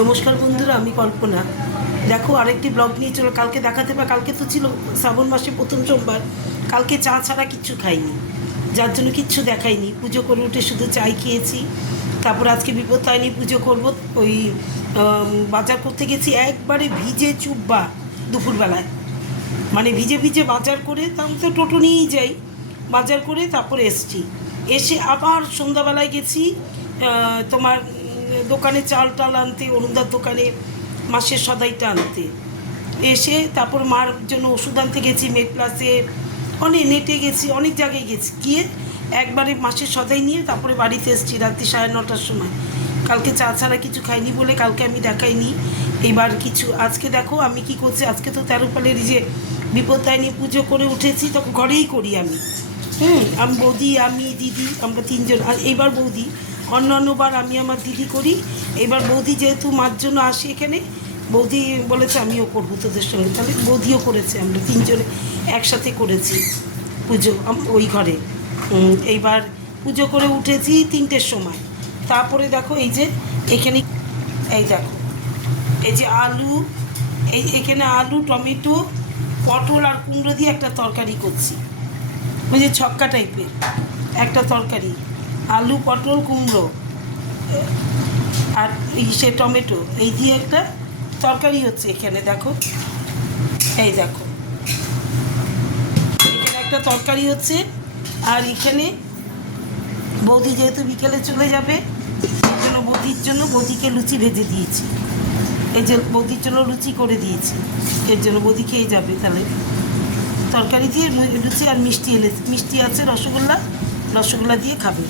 নমস্কার বন্ধুরা, আমি কল্পনা। দেখো আরেকটি ব্লগ নিয়ে চলো। কালকে দেখাতে বা কালকে তো ছিল শ্রাবণ মাসে প্রথম সোমবার। কালকে চা ছাড়া কিচ্ছু খাইনি, যার জন্য কিচ্ছু দেখাইনি। পুজো করে উঠে শুধু চাই খেয়েছি। তারপর আজকে বিপত্তারিণী পুজো করব। ওই বাজার করতে গেছি, একবারে ভিজে চুব্বা দুপুরবেলায়, মানে ভিজে ভিজে বাজার করে। আমি তো টোটো নিয়েই যাই, বাজার করে তারপরে এসছি। এসে আবার সন্ধ্যাবেলায় গেছি তোমার দোকানে চাল টাল আনতে, অরুণদার দোকানে মাসের সদাইটা আনতে। এসে তারপর মার জন্য ওষুধ আনতে গেছি, মেড প্লাসে, অনেক নেটে গেছি, অনেক জায়গায় গেছি। গিয়ে একবারে মাসের সদাই নিয়ে তারপরে বাড়িতে এসেছি রাত্রি 9:30টার সময়। কালকে চা ছাড়া কিছু খাইনি বলে কালকে আমি দেখাইনি। এবার কিছু আজকে দেখো আমি কি করছি। আজকে তো 13 পালের যে বিপত্তারিণী পুজো করে উঠেছি, তখন ঘরেই করি আমি। আমি বৌদি, আমি দিদি, আমরা তিনজন। আর এইবার বৌদি, অন্যান্যবার আমি আমার দিদি করি। এবার বৌদি যেহেতু মার জন্য আসি এখানে, বৌদি বলেছে আমিও করবো তোদের সঙ্গে, তাহলে বৌদিও করেছে। আমরা তিনজনে একসাথে করেছি পুজো ওই ঘরে। এইবার পুজো করে উঠেছি 3টের সময়। তারপরে দেখো এই যে এখানে, এই দেখো এই যে আলু, এখানে আলু, টমেটো, পটল আর কুমড়ো দিয়ে একটা তরকারি করছি। ওই যে ছক্কা টাইপের একটা তরকারি, আলু পটল কুমড়ো আর সে টমেটো, এই দিয়ে একটা তরকারি হচ্ছে এখানে। দেখো এই দেখো, এখানে একটা তরকারি হচ্ছে। আর এখানে বৌদি যেহেতু বিকেলে চলে যাবে, এই জন্য বৌদিকে লুচি ভেজে দিয়েছি। এই যে বৌদির জন্য লুচি করে দিয়েছি, এর জন্য বৌদি খেয়ে যাবে। তাহলে তরকারি দিয়ে লুচি, আর মিষ্টি আছে, রসগোল্লা দিয়ে খাবে।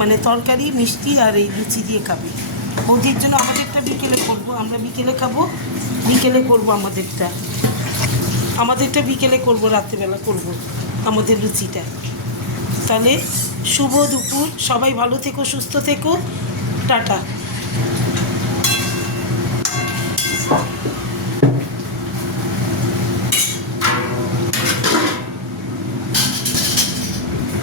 মানে তরকারি, মিষ্টি আর এই লুচি দিয়ে খাবে। বৌদির জন্য আমাদেরটা বিকেলে করবো, আমরা বিকেলে খাবো। বিকেলে করবো আমাদেরটা বিকেলে করবো, রাত্রিবেলা করবো আমাদের লুচিটা। তাহলে শুভ দুপুর, সবাই ভালো থেকো, সুস্থ থেকো, টাটা।